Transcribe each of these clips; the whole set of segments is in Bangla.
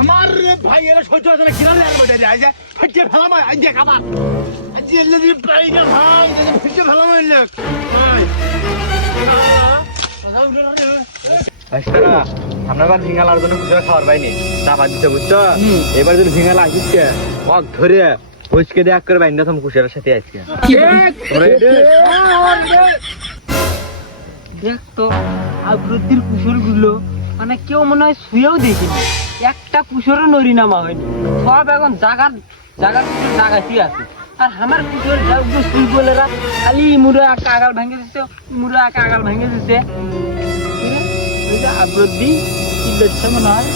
আমার ভাই এরা সহ্য আছে না কিনা বটে যায় যে ফেটে ফেলাম আইডিয়া খাবার আজ এলে পাইগা ভাই ফেটে ফেলাম লোক আপনার ঝিঙ্গালার জন্য খুচরা খাবার পাইনি দাবা দিতে বুঝছো এবার যদি ঝিঙ্গালা আসছে অক ধরে বসকে দেখ করে বাইন্দা তুমি খুচরার সাথে আজকে দেখ তো আবৃত্তির কুসর গুলো মানে কেউ মনে হয় শুয়েও দেখিনি একটা কুসরও নড়ি নামা হয়নি সব এখন জাগার জাগাতি আছে আর আমার কুসর শুই বলেরা খালি মুড়ে একটা আগাল ভেঙে দিচ্ছে মুড়ে একটা আগাল ভেঙে দিচ্ছে আবৃত্তি কি দেখছে মনে হয়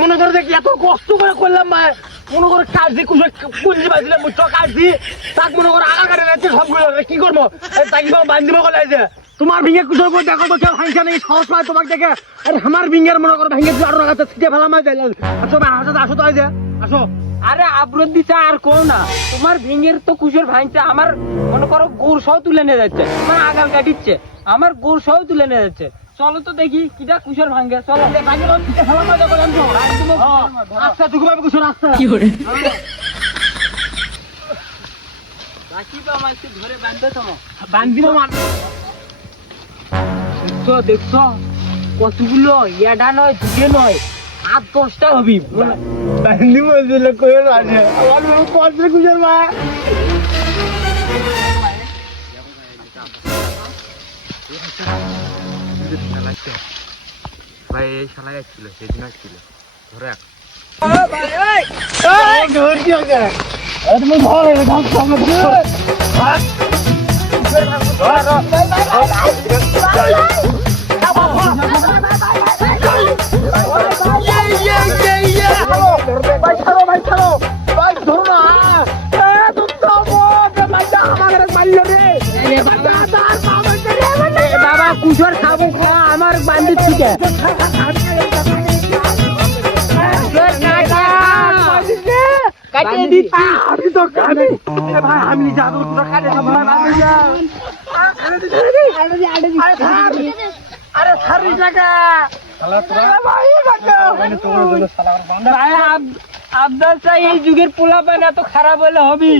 মনে করে দেখি এত কষ্ট করে করলাম ভাই মনে করে কাজী কুঞ্জি বাজিলে মুচ্ছ কাজী তাক মনে করে আগা কাটে যাচ্ছে সবগুলো কি করবো তাকে বান্ধিব গলে যে তোমার ভিঙে কুচর করে দেখো তো কেউ ভাঙছে নাকি সাহস পায় তোমাকে দেখে আর আমার ভিঙের মনে করে ভেঙে দিল আরো কাছে ছিটে ফেলাম আসো ভাই আসো তো যে আসো আরে আবৃত্তি চা আর কোন না তোমার ভিঙের তো কুসর ভাঙছে আমার মনে করো গোড় সহ তুলে নিয়ে যাচ্ছে আমার আগাল কাটিচ্ছে আমার গোড় সহ তুলে নিয়ে যাচ্ছে চলো তো দেখি কিটা কুসর ভাঙে চলো আচ্ছা টুকু ভাবে কুসর আসছে কি করে বাকি তো আমার ধরে বাঁধতে তোমার বান্ধিব দেখছো দেখছো কতগুলো এটা নয় দুটো নয় 8-10টা হবি বান্ধিব দিলে কই আছে আমার পড়ছে কুসর ভাই ভাই এই শালা যাচ্ছিল সেদিন আসছিল ধরে তুমি ধরে বাবা কুসর খাবো আমার বান্দির থেকে কাটিয়ে দিচ্ছি আমি তো কাটি ভাই আমি যাবো তোরা কাটে আরে সারি টাকা আবদার চাই এই যুগের পোলা পান এত খারাপ হলে হবি